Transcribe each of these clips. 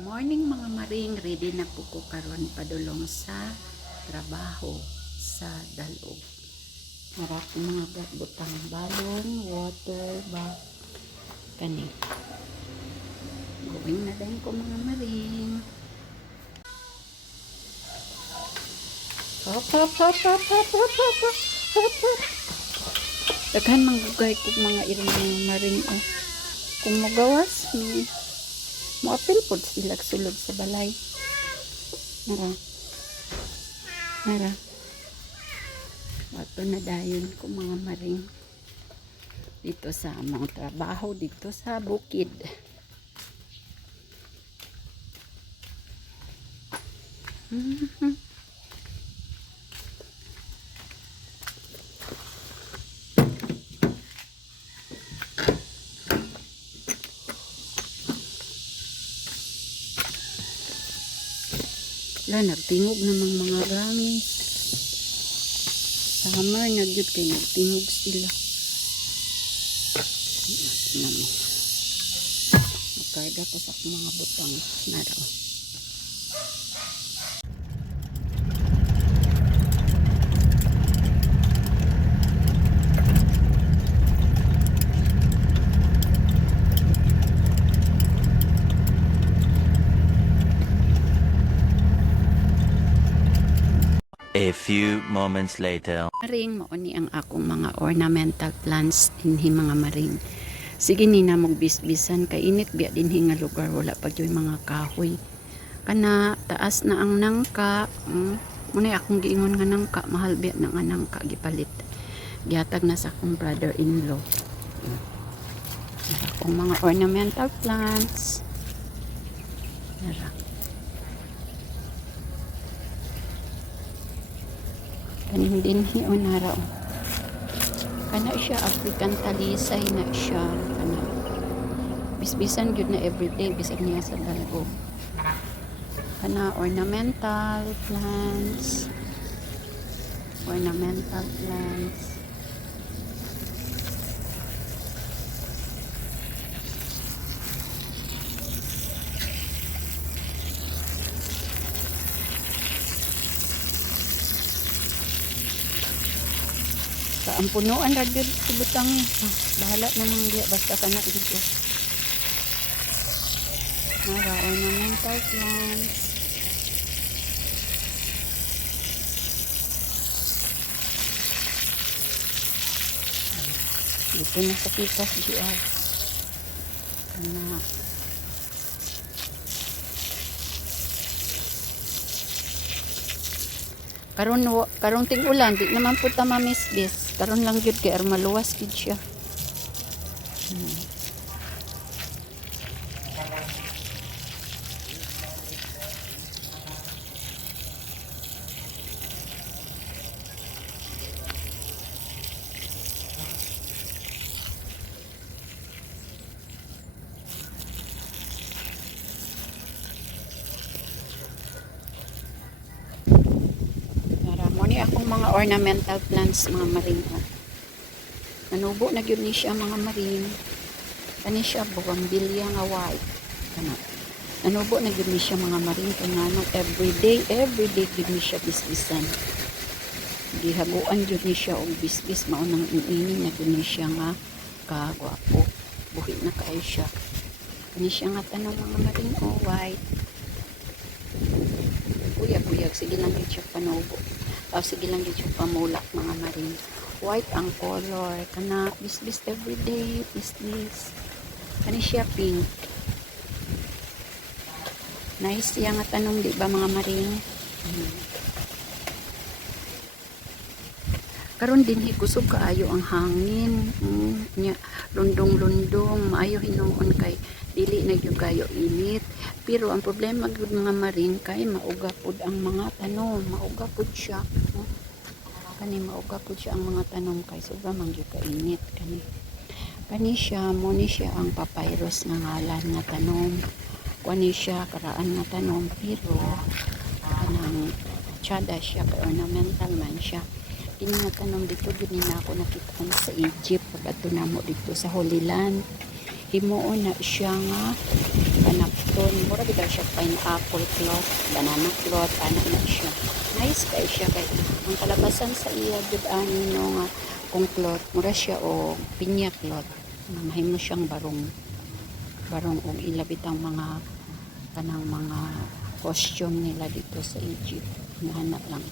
Morning mga maring, ready na po ko karon padulong sa trabaho sa dalog. Harap mga butang balon, water, ba kani. Going na din ko mga maring. Hop hop hop hop hop hop hop hop hop hop. Daghan manggugay ko mga irong mga maring oh. Kung magawas ni moapil po sila sulod sa balay. Nara. Wato na dayon ko mga maring. Dito sa among trabaho, dito sa bukid. Wala, nagtingog namang mga langis. Summer, nagyod kay nagtingog sila. Nami. Magkarga ko sa mga butang na raw. A few moments later. Maring, mauni ang akong mga ornamental plants dinhi mga maring. Sige ni na magbisbisan kay init biya dinhi nga lugar wala pa joy mga kahoy. Kana taas na ang nangka. Muna akong giingon nga nangka, mahal biya na nga nangka gipalit. Gihatag na sa akong brother-in-law. Akong mga ornamental plants. Nara. Kaning dinhi o nara o. Kana siya African talisay na siya. Kana bisbisan gyud na everyday bisag niya sa dalgo. Kana ornamental plants. Ornamental plants. Ang punuan ra gyud ibutang bahala na nang diya basta kana gyud ko. Mara ornamental plants. Dito na sa pitas GR. Kana karon ting ulan di naman po ta mamisbis. Karon lang gyud kay maluwas gid siya. Ni akong mga ornamental plants mga maring. Nanubo na gyud ni siya mga maring. Kani siya bougainvillea nga white. Kana. Nanubo na gyud ni siya mga maring kanang everyday gyud ni siya bisbisan. Gihaguan gyud ni siya og bisbis mao nang ini na gyud ni siya nga kagwapo. Buhi na kay siya. Kani siya nga tanong mga maring white. Kuyag sige lang gyud siya panubo. Sige lang dito pamulak mga maring. White ang color. Kana bisbis everyday. Bisbis. Kani siya pink. Nice siya nga tanong di ba mga maring? Karon din kusog kaayo ang hangin. Lundong-lundong. Maayo hinuon kay dili na gyud kayo init. Pero ang problema gyud mga maring kay mauga pud ang mga tanom. Mauga pud siya. Kani mauga pud siya ang mga tanom kay sobra man gyud ka init kani siya mo ni siya ang papyrus nga ngalan nga tanom. Kani siya karaan nga tanom pero kanang tsada siya kay ornamental man siya. Kini nga tanom dito gid na ako nakita sa Egypt pag adto namo dito sa Holy Land. Himuon na siya nga kanapton mura gid siya pineapple cloth, banana cloth, ana na siya. Nice kay siya kay ang kalabasan sa iya jud ani no nga kung cloth mura siya o pinya cloth. Mahimo siyang barong og ilabit ang mga kanang mga costume nila dito sa Egypt. Nahana lang.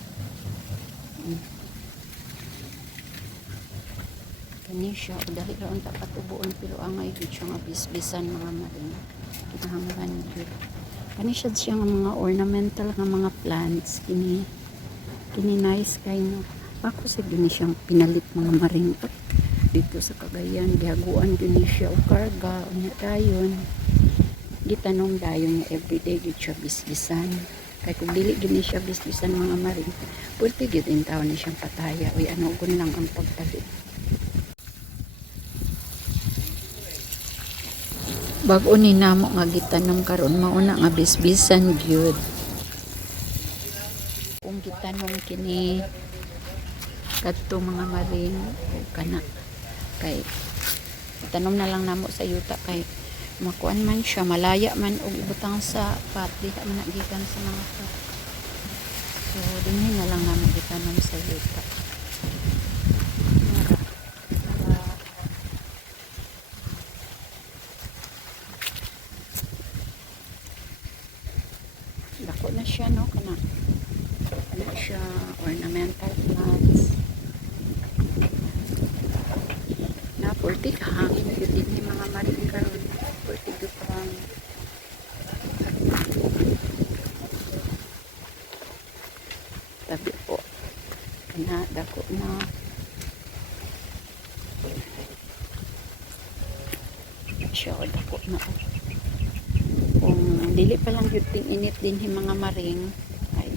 Kani siya o dahil raon ta patubuon pero angay gid siya nga bisbisan mga maring kinahanglan gyud. Kani siya nga mga ornamental nga mga plants kini nice kay no. Ako sa gini siyang pinalit mga maring dito sa Cagayan gihaguan gini siya og karga unya dayon gitanong dayon nga everyday gid siya bisbisan. Kaya kung dili gini siya bisbisan mga maring pwede gid in taon ni siyang pataya uy ano gun lang ang pagpalit. Bago ni namo nga gitanom karon mauna nga bisbisan gyud. Kung gitanong kini kadto mga maring o kana kay tanom na lang namo sa yuta kay makuan man siya malaya man og ibutang sa pot diha man gikan sa mga pot. So dinhi na lang namo gitanom sa yuta. Dako na siya no kana siya ornamental plants na pwede kahangin yun din yung mga maring karon pwede gupang tabi po kana dako na siya o dako na kung dili pa lang yun init din yung mga maring ay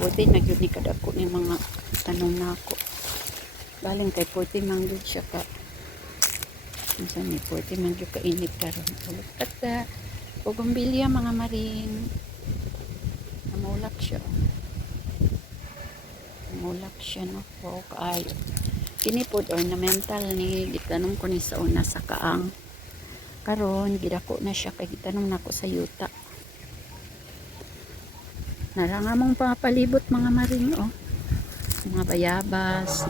pwede na yun ni kadako ni mga tanong na ako galing kay pwede man yun siya ka minsan ni pwede man yun kainit karon at pagumbilya mga maring namulak siya no wow kaayo kini pod ornamental ni gitanong ko ni sa una sa kaang karon gidako na siya kay gitanong nako sa yuta naranga mong papalibot mga maring mga bayabas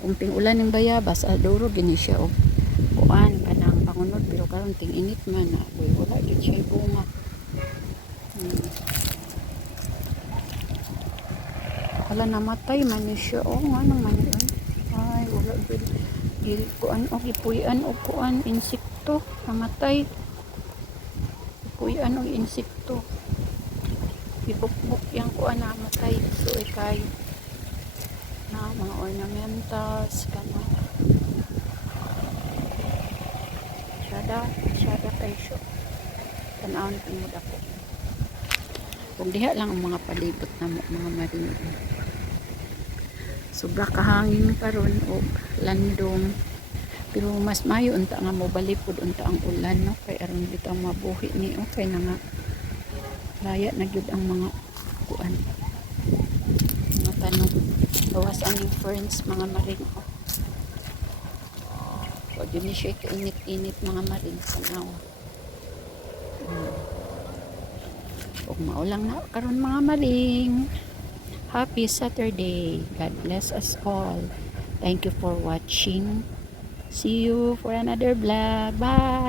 kung ting-ulan ng bayabas adoro gini siya kuan kanang pangunod pero karon ting init man wala gid siya bunga wala namatay man ni siya anong man yun ay wala gid kuan ipuyan o kuan insekto namatay ipuyan o insekto ibukbuk yang kuan namatay so ikay na mga ornamentals kana syada kay siya tanawon mo dako kung diha lang ang mga palibot na mga maring sobra kahangin karon og landong pero mas mayo unta nga mobalipod unta ang ulan no kay aron bitaw mabuhi ni okay na nga laya na gyud ang mga kuan mga tanong bawas aning ferns mga maring o yun siya kainit-init mga maring sanaw og maulang na karon mga maring happy Saturday, God bless us all, thank you for watching, see you for another vlog, bye.